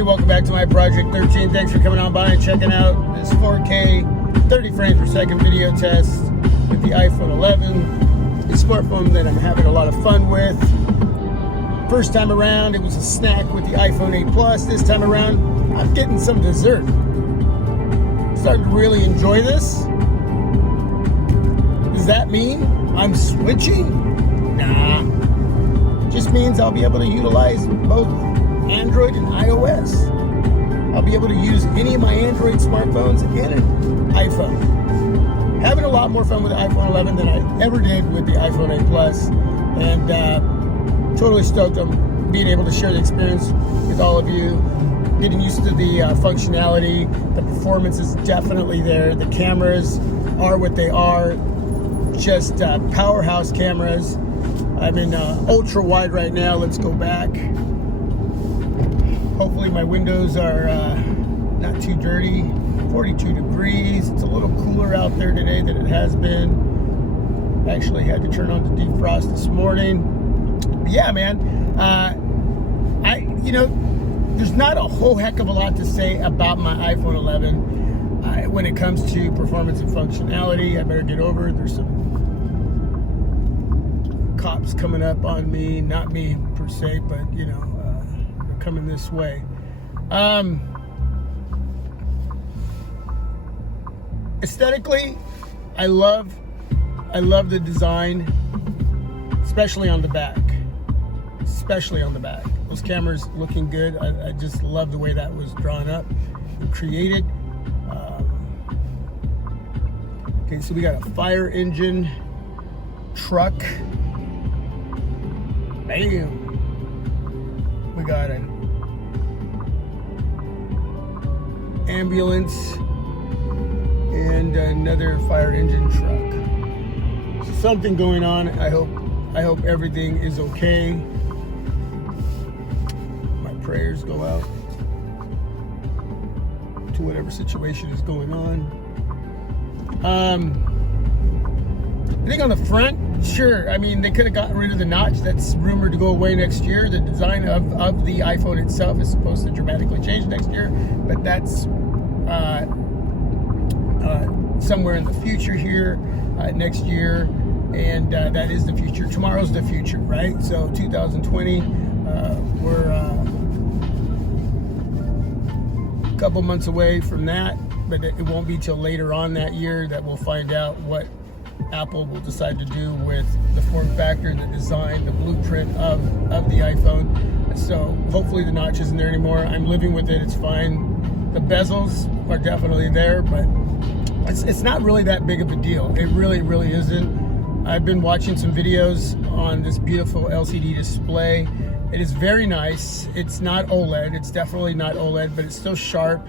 everybody, welcome back to my Project 13. Thanks for coming on by and checking out this 4K 30 frames per second video test with the iPhone 11, a smartphone that I'm having a lot of fun with. First time around, it was a snack with the iPhone 8 Plus. This time around, I'm getting some dessert. Starting to really enjoy this. Does that mean I'm switching? Nah. Just means I'll be able to utilize both Android and iOS. I'll be able to use any of my Android smartphones and an iPhone. Having a lot more fun with the iPhone 11 than I ever did with the iPhone 8 Plus, and totally stoked on being able to share the experience with all of you. Getting used to the functionality. The performance is definitely there. The cameras are what they are. Just powerhouse cameras. I'm in ultra wide right now. Let's go back. Hopefully my windows are not too dirty. 42 degrees. It's a little cooler out there today than it has been. I actually had to turn on the defrost this morning. But yeah, man. There's not a whole heck of a lot to say about my iPhone 11 when it comes to performance and functionality. I better get over. There's some cops coming up on me. Not me per se, but coming this way. Aesthetically, I love the design, especially on the back. Those cameras looking good. I just love the way that was drawn up and created. Okay, so we got a fire engine truck. Bam. We got an ambulance and another fire engine truck. So something going on. I hope everything is okay. My prayers go out to whatever situation is going on. I think on the front, sure. I mean, they could have gotten rid of the notch. That's rumored to go away next year. The design of the iPhone itself is supposed to dramatically change next year, but that's somewhere in the future here, next year, and that is the future. Tomorrow's the future, right? So 2020, we're a couple months away from that, but it won't be till later on that year that we'll find out what Apple will decide to do with the form factor, the design, the blueprint of the iPhone. So hopefully the notch isn't there anymore. I'm living with it. It's fine. The bezels are definitely there, but it's not really that big of a deal. It really, really isn't. I've been watching some videos on this beautiful LCD display. It is very nice. It's not OLED. It's definitely not OLED, but it's still sharp.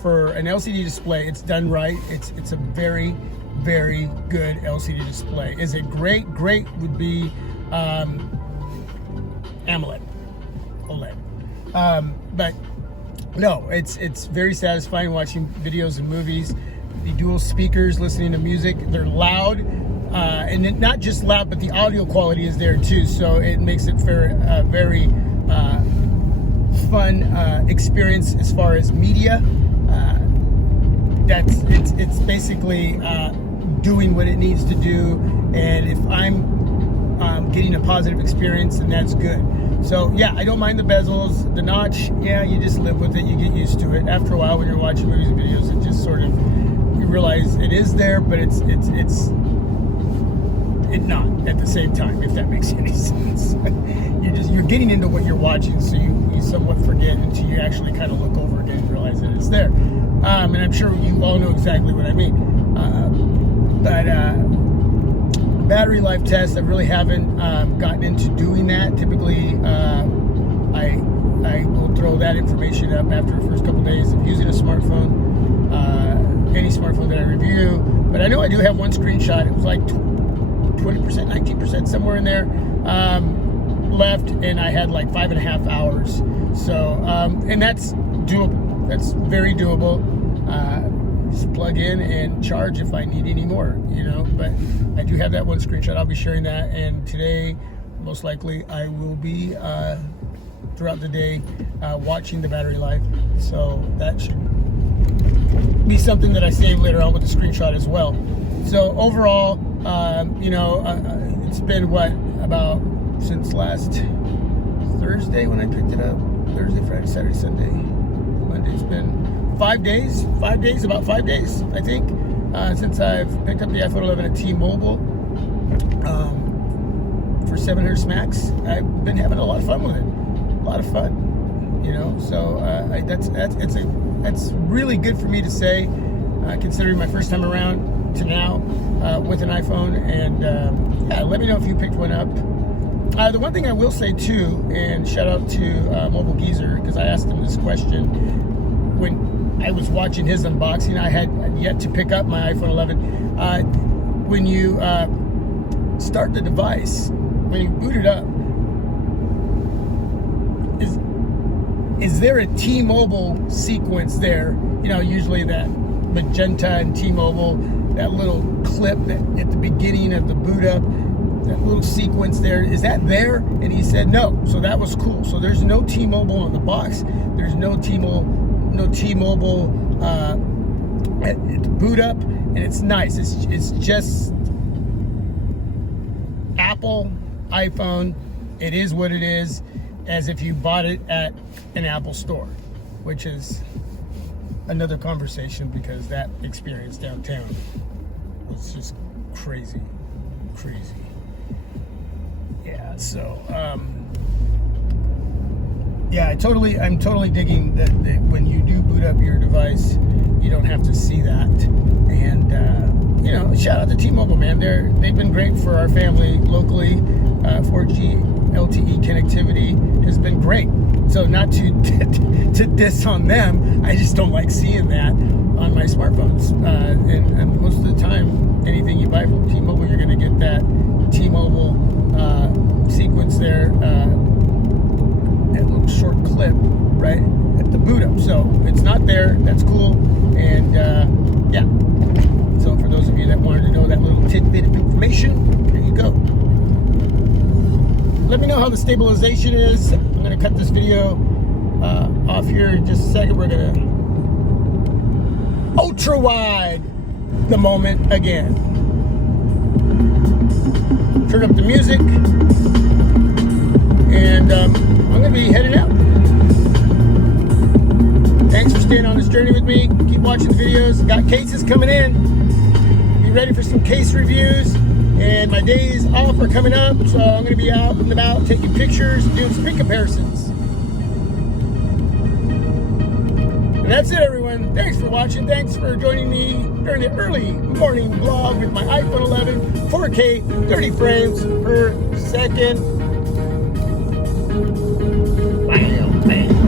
For an LCD display, it's done right. It's a very, very good LCD display. Is it great? Great would be AMOLED, OLED. But no, it's very satisfying watching videos and movies. The dual speakers, listening to music, they're loud, and not just loud, but the audio quality is there too. So it makes it very fun experience as far as media. It's basically doing what it needs to do, and if I'm getting a positive experience, then that's good. So yeah, I don't mind the bezels, the notch. Yeah, you just live with it, you get used to it. After a while, when you're watching movies and videos, it just sort of, you realize it is there, but it's not at the same time, if that makes any sense. You're getting into what you're watching, so you somewhat forget until you actually kind of look over again and realize that it's there. And I'm sure you all know exactly what I mean. But battery life test, I really haven't gotten into doing that. Typically, I will throw that information up after the first couple days of using a smartphone, any smartphone that I review. But I know I do have one screenshot. It was like 20%, 19%, somewhere in there left, and I had like 5.5 hours. So, and that's doable. That's very doable. Just plug in and charge if I need any more, but I do have that one screenshot. I'll be sharing that, and today most likely I will be throughout the day watching the battery life. So that should be something that I save later on with the screenshot as well. So overall, it's been about since last Thursday when I picked it up. Thursday, Friday, Saturday, Sunday, Monday. It's been 5 days, about 5 days, I think, since I've picked up the iPhone 11 at T-Mobile for 700 smacks. I've been having a lot of fun with it. A lot of fun, So that's really good for me to say, considering my first time around to now with an iPhone. And let me know if you picked one up. The one thing I will say too, and shout out to Mobile Geezer, because I asked him this question when I was watching his unboxing. I had yet to pick up my iPhone 11. When you start the device, when you boot it up, is there a T-Mobile sequence there? Usually that magenta and T-Mobile, that little clip that at the beginning of the boot up, that little sequence there, is that there? And he said no. So that was cool. So there's no T-Mobile on the box. There's no T-Mobile at the boot up, and it's nice. It's just Apple iPhone. It is what it is, as if you bought it at an Apple store, which is another conversation, because that experience downtown was just crazy. Yeah, so I'm totally digging that when you do boot up your device, you don't have to see that. And shout out to T-Mobile, man. They've been great for our family locally. 4G LTE connectivity has been great. So not to diss on them, I just don't like seeing that on my smartphones. And most of the time, anything you buy from T-Mobile, you're going to get that T-Mobile sequence there, that little short clip right at the boot up. So it's not there. That's cool. And so for those of you that wanted to know that little tidbit of information, there you go. Let me know how the stabilization is. I'm going to cut this video off here in just a second. We're going to ultra wide the moment again. Turn up the music, and I'm going to be heading out. Thanks for staying on this journey with me. Keep watching the videos. Got cases coming in. Be ready for some case reviews. And my days off are coming up, so I'm going to be out and about taking pictures, doing screen comparisons. And that's it, everyone. Thanks for watching. Thanks for joining me during the early morning vlog with my iPhone 11 4K 30 frames per second. Bam, bam.